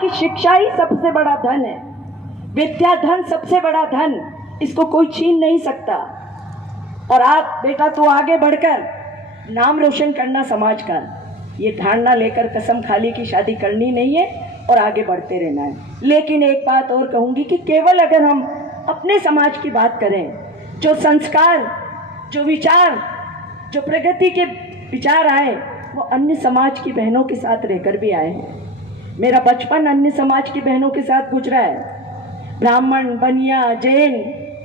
कि शिक्षा ही सबसे बड़ा धन है, विद्या धन सबसे बड़ा धन, इसको कोई छीन नहीं सकता। और आप बेटा तो आगे बढ़कर नाम रोशन करना समाज का, ये धारणा लेकर कसम खाली की शादी करनी नहीं है और आगे बढ़ते रहना है। लेकिन एक बात और कहूँगी कि केवल अगर हम अपने समाज की बात करें, जो संस्कार, जो विचार, जो प्रगति के विचार आए वो अन्य समाज की बहनों के साथ रहकर भी आए हैं। मेरा बचपन अन्य समाज की बहनों के साथ गुजरा है, ब्राह्मण, बनिया, जैन,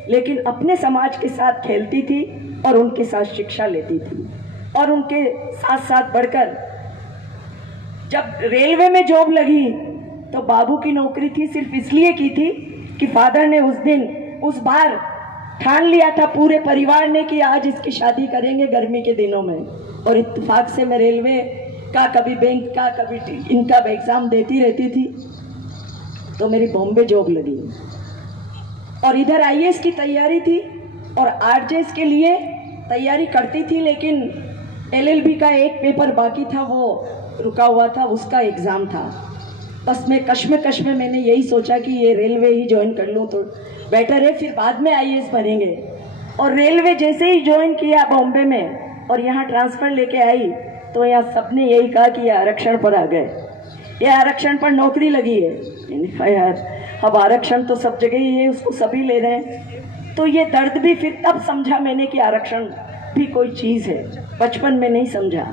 लेकिन अपने समाज के साथ खेलती थी और उनके साथ शिक्षा लेती थी और उनके साथ साथ बढ़कर जब रेलवे में जॉब लगी तो बाबू की नौकरी थी, सिर्फ इसलिए की थी कि फादर ने उस बार ठान लिया था पूरे परिवार ने कि आज इसकी शादी करेंगे गर्मी के दिनों में। और इत्तेफाक से मैं रेलवे का, कभी बैंक का, कभी इनका एग्ज़ाम देती रहती थी, तो मेरी बॉम्बे जॉब लगी और इधर आईएएस की तैयारी थी और आरजेएस के लिए तैयारी करती थी, लेकिन एलएलबी का एक पेपर बाकी था, वो रुका हुआ था, उसका एग्ज़ाम था। बस मैं कश्म में मैंने यही सोचा कि ये रेलवे ही ज्वाइन कर लूँ तो बेटर है, फिर बाद में आईएएस बनेंगे। और रेलवे जैसे ही ज्वाइन किया बॉम्बे में और यहाँ ट्रांसफ़र लेके आई तो यहाँ सबने यही कहा कि ये आरक्षण पर आ गए, ये आरक्षण पर नौकरी लगी है। मैंने कहा यार अब आरक्षण तो सब जगह ही है, उसको सभी ले रहे हैं। तो ये दर्द भी फिर तब समझा मैंने कि आरक्षण भी कोई चीज़ है, बचपन में नहीं समझा।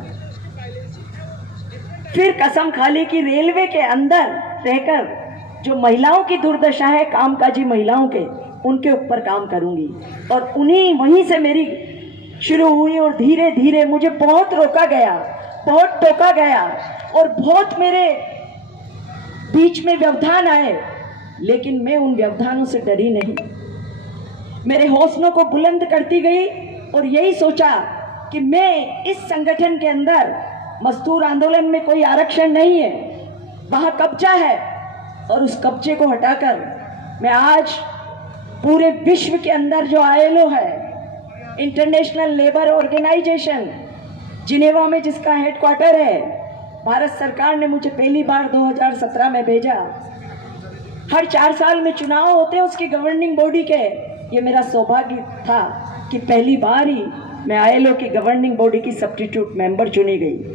फिर कसम खा ली कि रेलवे के अंदर रहकर जो महिलाओं की दुर्दशा है, कामकाजी महिलाओं के, उनके ऊपर काम करूंगी। और वहीं से मेरी शुरू हुई और धीरे धीरे मुझे बहुत रोका गया, बहुत टोका गया और बहुत मेरे बीच में व्यवधान आए, लेकिन मैं उन व्यवधानों से डरी नहीं। मेरे हौसलों को बुलंद करती गई और यही सोचा कि मैं इस संगठन के अंदर, मजदूर आंदोलन में कोई आरक्षण नहीं है, वहाँ कब्जा है और उस कब्जे को हटाकर मैं आज पूरे विश्व के अंदर जो आईएलओ है, इंटरनेशनल लेबर ऑर्गेनाइजेशन, जिनेवा में जिसका हेडक्वार्टर है, भारत सरकार ने मुझे पहली बार 2017 में भेजा। हर 4 साल में चुनाव होते हैं उसकी गवर्निंग बॉडी के, ये मेरा सौभाग्य था कि पहली बार ही मैं आईएलओ की गवर्निंग बॉडी की सब्स्टिट्यूट मेंबर चुनी गई।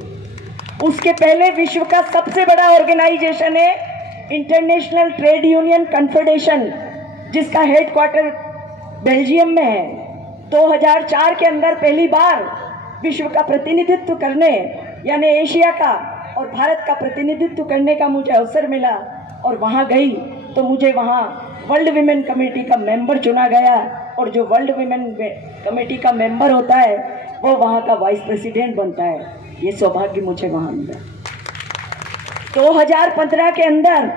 उसके पहले विश्व का सबसे बड़ा ऑर्गेनाइजेशन है इंटरनेशनल ट्रेड यूनियन कन्फेडरेशन, जिसका हेडक्वार्टर बेल्जियम में है। 2004 के अंदर पहली बार विश्व का प्रतिनिधित्व करने, यानी एशिया का और भारत का प्रतिनिधित्व करने का मुझे अवसर मिला और वहाँ गई तो मुझे वहाँ वर्ल्ड विमेन कमेटी का मेंबर चुना गया और जो वर्ल्ड विमेन कमेटी का मेंबर होता है वो वहाँ का वाइस प्रेसिडेंट बनता है। ये सौभाग्य मुझे वहाँ मिला। 2015 के अंदर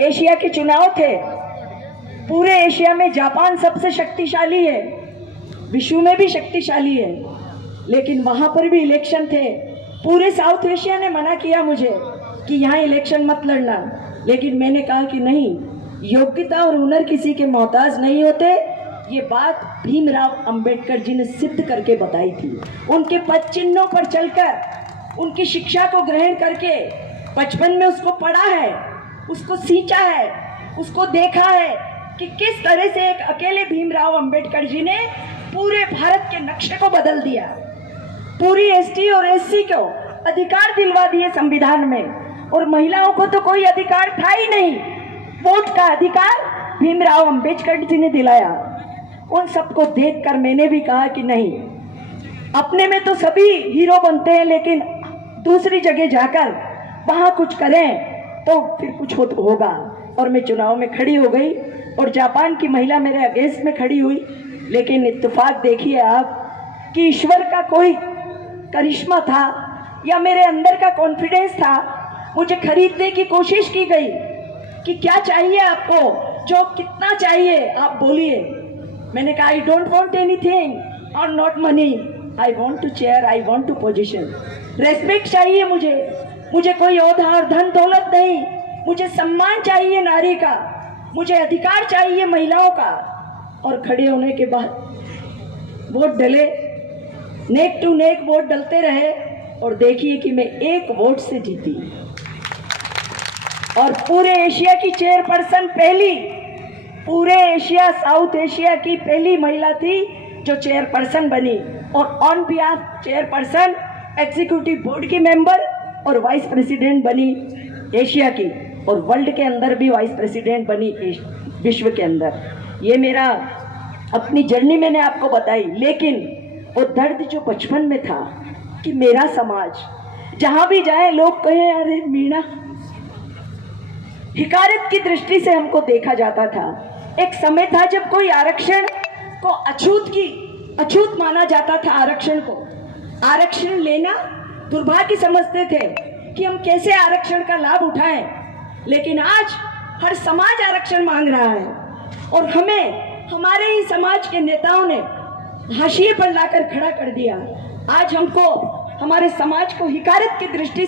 एशिया के चुनाव थे। पूरे एशिया में जापान सबसे शक्तिशाली है, विश्व में भी शक्तिशाली है, लेकिन वहाँ पर भी इलेक्शन थे। पूरे साउथ एशिया ने मना किया मुझे कि यहाँ इलेक्शन मत लड़ना, लेकिन मैंने कहा कि नहीं, योग्यता और हुनर किसी के मोहताज नहीं होते। ये बात भीमराव अंबेडकर जी ने सिद्ध करके बताई थी। उनके पद चिन्हों पर चलकर, उनकी शिक्षा को ग्रहण करके, बचपन में उसको पढ़ा है, उसको सींचा है, उसको देखा है कि किस तरह से एक अकेले भीमराव अंबेडकर जी ने पूरे भारत के नक्शे को बदल दिया, पूरी एसटी और एससी को अधिकार दिलवा दिए संविधान में, और महिलाओं को तो कोई अधिकार था ही नहीं। वोट का अधिकार भीमराव अंबेडकर जी ने दिलाया। उन सबको देखकर मैंने भी कहा कि नहीं, अपने में तो सभी हीरो बनते हैं, लेकिन दूसरी जगह जाकर वहाँ कुछ करें तो फिर कुछ होगा। और मैं चुनाव में खड़ी हो गई और जापान की महिला मेरे अगेंस्ट में खड़ी हुई, लेकिन इत्तेफाक देखिए आप कि ईश्वर का कोई करिश्मा था या मेरे अंदर का कॉन्फिडेंस था। मुझे खरीदने की कोशिश की गई कि क्या चाहिए आपको, जो कितना चाहिए आप बोलिए। मैंने कहा आई डोंट वांट एनीथिंग और not money, I want to chair, I want to position. Respect चाहिए मुझे कोई ओहदा और धन दौलत नहीं, मुझे सम्मान चाहिए नारी का, मुझे अधिकार चाहिए महिलाओं का। और खड़े होने के बाद वोट डले, नेक टू नेक वोट डलते रहे और देखिए कि मैं 1 वोट से जीती। और पूरे एशिया की चेयरपर्सन, पहली पूरे एशिया, साउथ एशिया की पहली महिला थी जो चेयरपर्सन बनी। और on behalf chairperson, executive board की मेंबर और वाइस प्रेसिडेंट बनी एशिया की, और वर्ल्ड के अंदर भी वाइस प्रेसिडेंट बनी विश्व के अंदर। ये मेरा अपनी जर्नी मैंने आपको बताई। लेकिन वो दर्द जो बचपन में था कि मेरा समाज जहां भी जाए लोग कहें अरे मीणा, हिकारत की दृष्टि से हमको देखा जाता था। एक समय था जब कोई आरक्षण को अछूत माना जाता था। आरक्षण को, आरक्षण लेना दुर्भाग्य समझते थे कि हम कैसे आरक्षण का लाभ उठाएं। लेकिन आज हर समाज आरक्षण मांग रहा है और हमें हमारे ही समाज के नेताओं ने हाशिए पर लाकर खड़ा कर दिया। आज हमको हमारे समाज को हिकारत की दृष्टि से